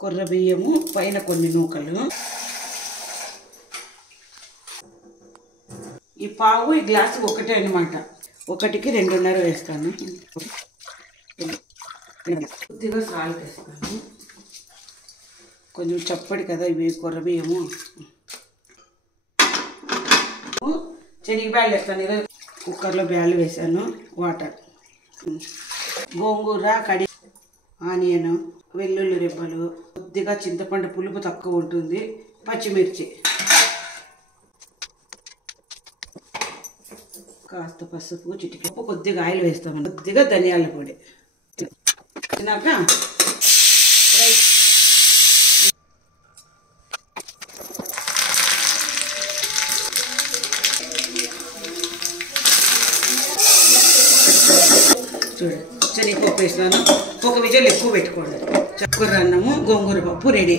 కొర్ర బియ్యము పైన కొన్ని నూకలు. ఈ పావు ఈ గ్లాసు ఒకటే అన్నమాట. ఒకటికి 2.5 వేస్తాను. కొద్దిగా సాల్ట్ వేస్తాను. కొంచెం చప్పటి కదా ఇవి కొర్ర బియ్యము. శనగబ్యాళ్ళు వేస్తాను. ఈరోజు కుక్కర్లో బ్యాళ్ళు వేసాను. వాటర్, గోంగూర, కడి, ఆనియన్, వెల్లుల్లి రెబ్బలు, కొద్దిగా చింతపండు పులుపు తక్కువ ఉంటుంది, పచ్చిమిర్చి, కాస్త పసుపు, చిటికెప్పు, కొద్దిగా ఆయిల్ వేస్తాము, కొద్దిగా ధనియాల పొడి. తిన్నాక చూడండి శనగపప్పు వేస్తాను. ఒక విజల్ ఎక్కువ పెట్టుకోండి. చక్కెర అన్నము, గోంగూర పప్పు రెడీ.